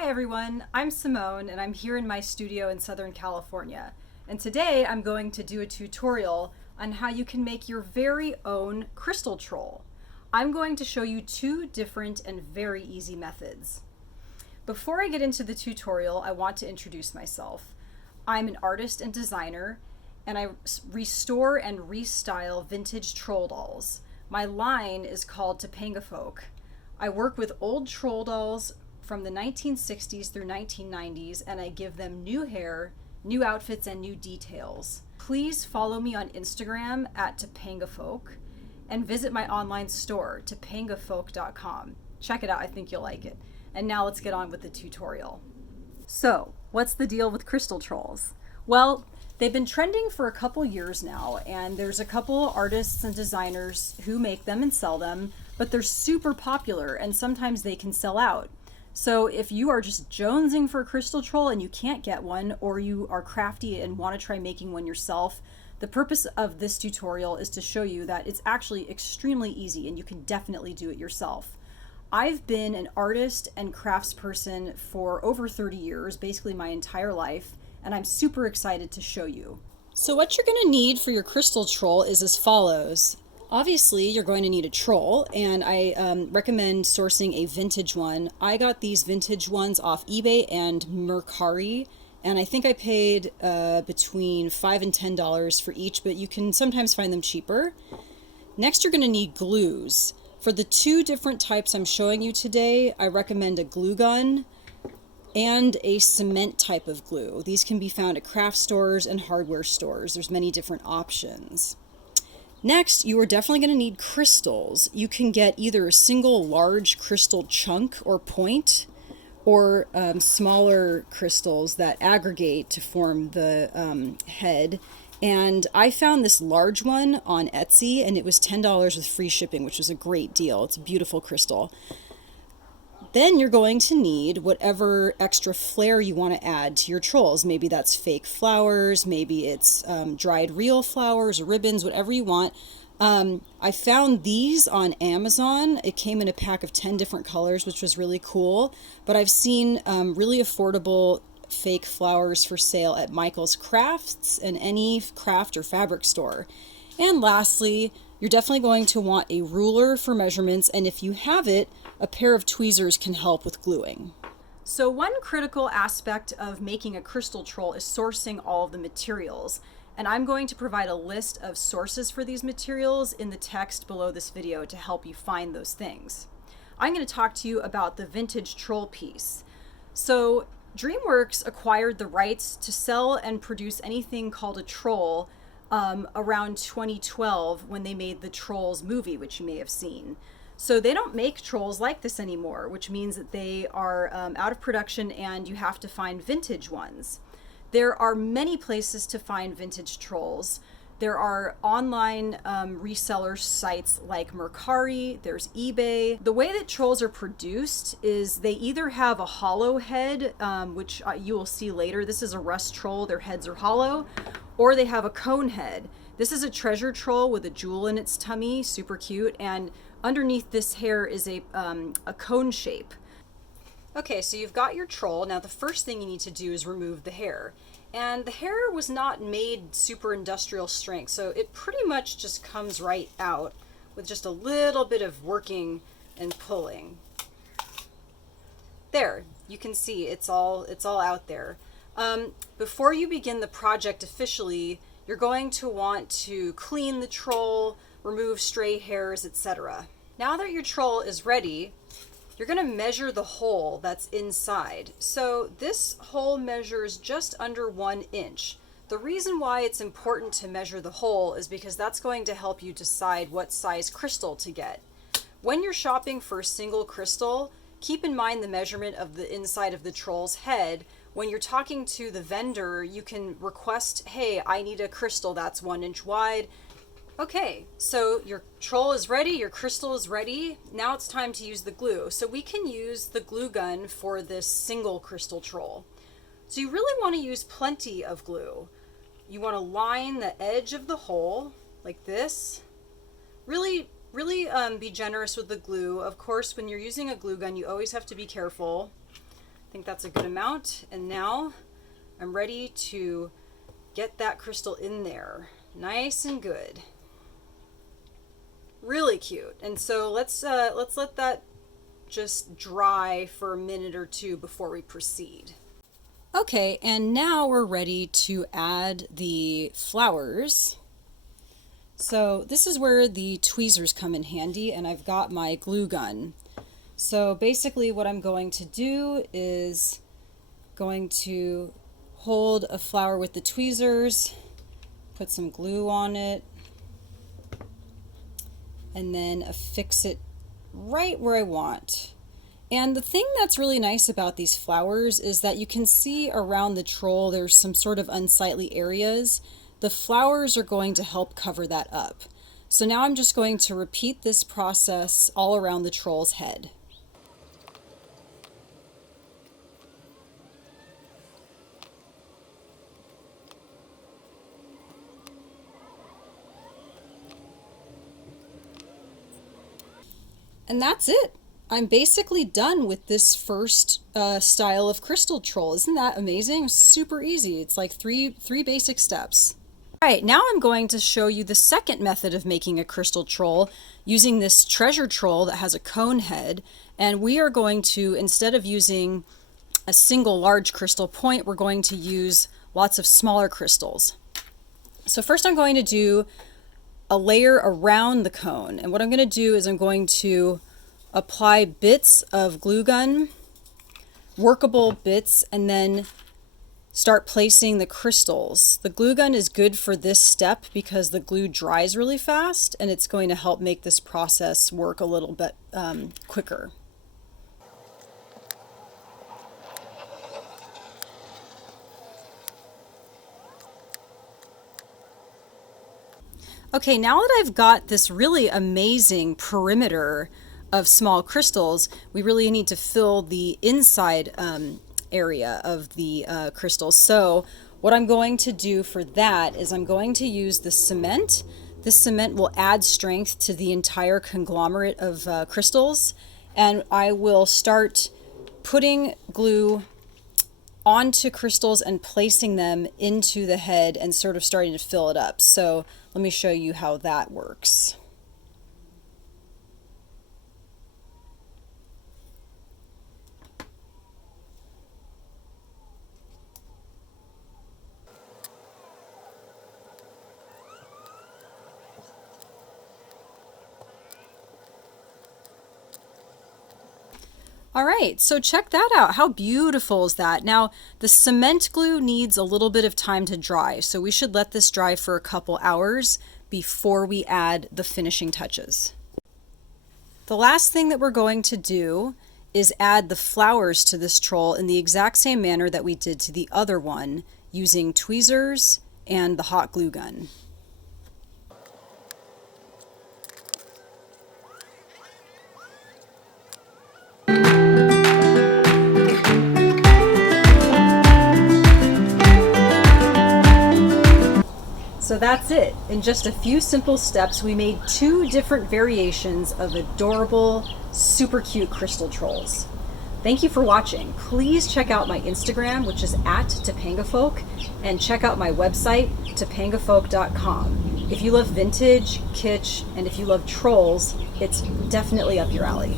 Hi everyone, I'm Simone and I'm here in my studio in Southern California. And today I'm going to do a tutorial on how you can make your very own crystal troll. I'm going to show you two different and very easy methods. Before I get into the tutorial, I want to introduce myself. I'm an artist and designer, and I restore and restyle vintage troll dolls. My line is called Topanga Folk. I work with old troll dolls from the 1960s through 1990s, and I give them new hair, new outfits, and new details. Please follow me on Instagram at Topanga Folk and visit my online store, topangafolk.com. Check it out, I think you'll like it. And now let's get on with the tutorial. So, what's the deal with crystal trolls? Well, they've been trending for a couple years now, and there's a couple artists and designers who make them and sell them, but they're super popular and sometimes they can sell out. So if you are just jonesing for a crystal troll and you can't get one, or you are crafty and want to try making one yourself, the purpose of this tutorial is to show you that it's actually extremely easy and you can definitely do it yourself. I've been an artist and craftsperson for over 30 years, basically my entire life, and I'm super excited to show you. So what you're going to need for your crystal troll is as follows. Obviously, you're going to need a troll, and I recommend sourcing a vintage one. I got these vintage ones off eBay and Mercari, and I think I paid between $5 and $10 for each, but you can sometimes find them cheaper. Next, you're going to need glues. For the two different types I'm showing you today, I recommend a glue gun and a cement type of glue. These can be found at craft stores and hardware stores. There's many different options. Next, you are definitely going to need crystals. You can get either a single large crystal chunk or point, or smaller crystals that aggregate to form the head. And I found this large one on Etsy, and it was $10 with free shipping, which was a great deal. It's a beautiful crystal. Then you're going to need whatever extra flair you want to add to your trolls. Maybe that's fake flowers, maybe it's dried real flowers or ribbons, whatever you want. I found these on Amazon. It came in a pack of 10 different colors, which was really cool. But I've seen really affordable fake flowers for sale at Michael's Crafts and any craft or fabric store. And lastly, you're definitely going to want a ruler for measurements, and if you have it, a pair of tweezers can help with gluing. So one critical aspect of making a crystal troll is sourcing all of the materials, and I'm going to provide a list of sources for these materials in the text below this video to help you find those things. I'm going to talk to you about the vintage troll piece. So DreamWorks acquired the rights to sell and produce anything called a troll around 2012 when they made the Trolls movie, which you may have seen. So they don't make trolls like this anymore, which means that they are out of production and you have to find vintage ones. There are many places to find vintage trolls. There are online reseller sites like Mercari, there's eBay. The way that trolls are produced is they either have a hollow head, which you will see later. This is a rust troll, their heads are hollow, or they have a cone head. This is a treasure troll with a jewel in its tummy, super cute, and underneath this hair is a cone shape. Okay, so you've got your troll. Now the first thing you need to do is remove the hair. And the hair was not made super industrial strength, so it pretty much just comes right out with just a little bit of working and pulling. There, you can see it's all out there. Before you begin the project officially, you're going to want to clean the troll, remove stray hairs, etc. Now that your troll is ready, you're going to measure the hole that's inside. So this hole measures just under 1 inch. The reason why it's important to measure the hole is because that's going to help you decide what size crystal to get. When you're shopping for a single crystal, keep in mind the measurement of the inside of the troll's head. When you're talking to the vendor, you can request, hey, I need a crystal that's 1 inch wide. Okay, so your troll is ready, your crystal is ready. Now it's time to use the glue. So we can use the glue gun for this single crystal troll. So you really want to use plenty of glue. You want to line the edge of the hole like this. Really be generous with the glue. Of course, when you're using a glue gun, you always have to be careful. I think that's a good amount. And now I'm ready to get that crystal in there. Nice and good. Really cute. And so let's let that just dry for a minute or two before we proceed. Okay, and now we're ready to add the flowers. So this is where the tweezers come in handy, and I've got my glue gun. So basically what I'm going to do is going to hold a flower with the tweezers, put some glue on it, and then affix it right where I want. And the thing that's really nice about these flowers is that you can see around the troll there's some sort of unsightly areas. The flowers are going to help cover that up. So now I'm just going to repeat this process all around the troll's head. And that's it. I'm basically done with this first style of crystal troll. Isn't that amazing? Super easy. It's like three basic steps. All right, now I'm going to show you the second method of making a crystal troll using this treasure troll that has a cone head. And we are going to, instead of using a single large crystal point, we're going to use lots of smaller crystals. So first I'm going to do a layer around the cone. And what I'm going to do is I'm going to apply bits of glue gun, workable bits, and then start placing the crystals. The glue gun is good for this step because the glue dries really fast, and it's going to help make this process work a little bit quicker. Okay, now that I've got this really amazing perimeter of small crystals, we really need to fill the inside area of the crystals. So what I'm going to do for that is I'm going to use the cement. This cement will add strength to the entire conglomerate of crystals, and I will start putting glue onto crystals and placing them into the head and sort of starting to fill it up. So let me show you how that works. All right, so check that out. How beautiful is that? Now, the cement glue needs a little bit of time to dry, so we should let this dry for a couple hours before we add the finishing touches. The last thing that we're going to do is add the flowers to this troll in the exact same manner that we did to the other one, using tweezers and the hot glue gun. So that's it. In just a few simple steps, we made 2 different variations of adorable, super cute crystal trolls. Thank you for watching. Please check out my Instagram, which is @topangafolk, and check out my website, topangafolk.com. If you love vintage, kitsch, and if you love trolls, it's definitely up your alley.